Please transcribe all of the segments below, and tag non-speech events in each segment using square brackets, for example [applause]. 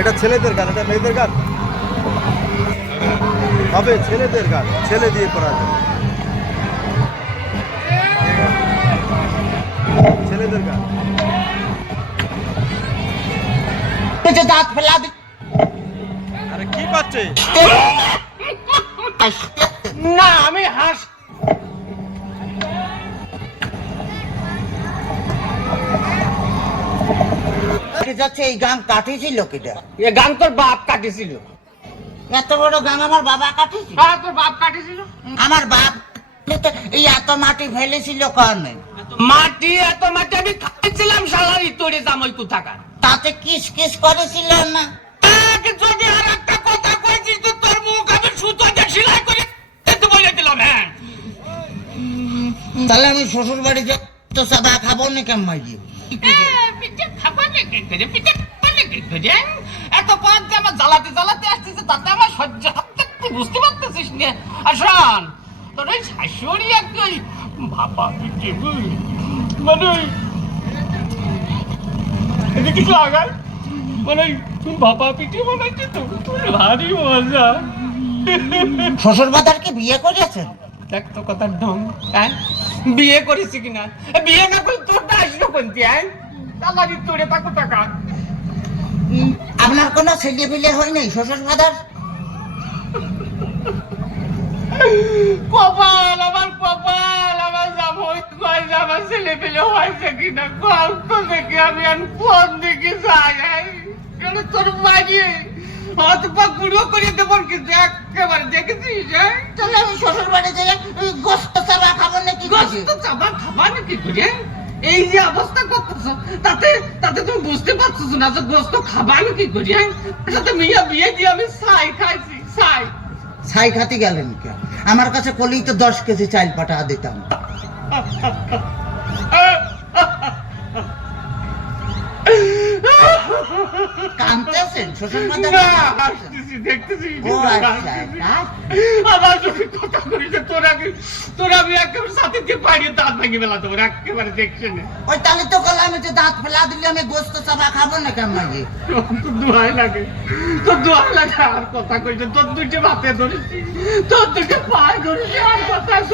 এটা ছেলেদের গান এটা মেয়েদের গান? হবে ছেলেদের গান ছেলে দিয়ে করা যাবে ছেলেদের গান। দাঁত ফেলা আরে কি পাচ্ছে? না আমি এই গান কিটা? এ গান তোর বাপ কাটিছিল এত বড় গান আমার বাবা কাটিছিল হ্যাঁ তোর বাপ কাটিছিল আমার বাপ এই এত মাটি ফেলেছিল কারণে মাটি এত মাটি আমি খাইছিলাম জামাই কোথাকার? তাতে কিস কিস করেছিল না? যদি আর একটা কথা তো তোর মুখ আমি সুতো দিয়ে সেলাই করে বলে দিলাম হ্যাঁ। তাহলে আমি শ্বশুর বাড়ি তো সাদা খাব না কেমন মাইজি এত পথ আমার জ্বালাতে জ্বালাতে আসতেছে তাতে আমার সহ্য তুই বুঝতে পারতেছিস না আর তোর ওই শাশুড়ি পিঠে বুঝলি? মানে এদিকে কিছু লাগায় মানে ভাপা পিঠে বানাইছে তো তোর ভারী মজা শ্বশুর বাদারকে বিয়ে করেছেন? দেখ তো কথার ঢং হ্যাঁ? বিয়ে করেছি কিনা? বিয়ে না করে তোরটা আসলো কোনটি হ্যাঁ? আপনার কোনো ছেলে পিলে হয় নাই শ্বশুর বাদার কপাল আমার কপাল আমার জামাই কয় আমার ছেলে পেলে হয়েছে কিনা গল্প দেখে আমি আর ফোন দেখে যাই তোর মারিয়ে হাত পা গুঁড়ো করে দেবো কিন্তু একেবারে দেখেছিস হ্যাঁ? তাহলে আমি শ্বশুর বাড়ি যাই গোস্ত চাবা খাব নাকি গোস্ত চাবা খাবা নাকি করে এই যে অবস্থা করতেছ তাতে তাতে তুমি বুঝতে পারছ না যে গোস্ত খাবার কি করি সাথে মিয়া বিয়ে দিয়ে আমি সাই খাইছি সাই ছাই খাতে গেলেন কে আমার কাছে কলেই তো দশ কেজি চাইল পাটা দিতাম। [laughs] শ্বশুর দেখতেছি, ও আচ্ছা হাসতেছি। যদি কথা করি যে তোর আগে তোর আমি একেবারে সাথে দিয়ে পাড়িয়ে দাঁত ভেঙে ফেলা দেবো একেবারে দেখছে ওই তাহলে তো কলে আমি যে দাঁত ফেলা দিলে আমি গোস্ত চাবা খাব না কেমন মাঝে তোর দোয়াই লাগে তোর দোয়াই লাগে আর কথা তোর ভাতে তোর পায়ে আর কথা আর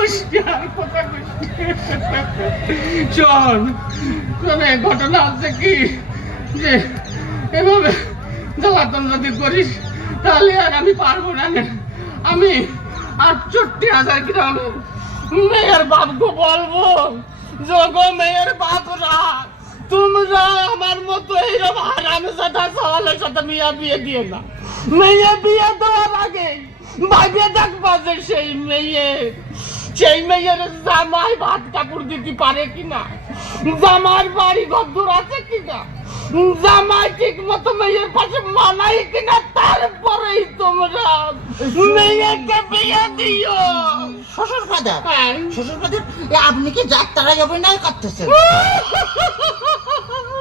শোন ঘটনা আছে কি যে এভাবে জ্বালাতন যদি করিস, তাহলে আর আমি পারব না। আমি আটষট্টি হাজার গ্রামের মেয়ের বাপকে বলব। যোগ মেয়ের বাপরা তোমরা আমার মতো এইরকম হারামের সাথে সওয়ালের সাথে মিয়া বিয়ে দিয়ে না। মেয়ে বিয়ে দেওয়ার আগে ভাইবে দেখবা যে সেই মেয়ে, সেই মেয়ের জামাই ভাত কাপড় দিতে পারে কিনা? জামার বাড়ি ঘর আছে কিনা? জামাই ঠিক মতো মেয়ের পাশে মানাই কিনা তারপরেই তোমরা মেয়েকে বিয়ে দিও। শ্বশুর বাদার হ্যাঁ। শ্বশুর বাদার আপনি কি যাত্রায় অভিনয় করতেছেন?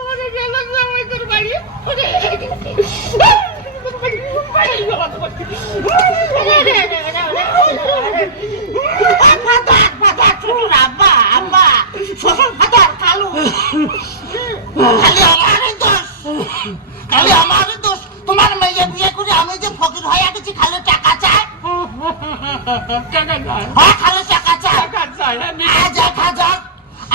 ওরে গেলাম জামাই তোর বাড়ি ওরে আব্বা আব্বা শ্বশুর ফাদার কালু। [laughs] খালি আমারই দোষ খালি আমারই দোষ তোমার মেয়ে বিয়ে করে আমি যে ফকির হয়ে গেছি খালি টাকা চাই। হ্যাঁ খালি টাকা চাই। আজ এক হাজার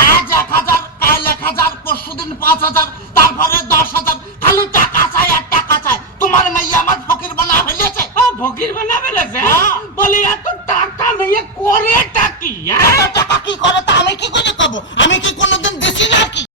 আজ এক হাজার কাল এক হাজার পরশু দিন পাঁচ হাজার তারপরে দশ হাজার। খালি টাকা চাই আর টাকা চাই। তোমার মেয়ে আমার ফকির বানা ফেলেছে। ভকির বানাবে হ্যাঁ। বলে এত টাকা মেয়ে করে টাকি হ্যাঁ? টাকা কি করে তা আমি কি করে পাবো? আমি কি কোনোদিন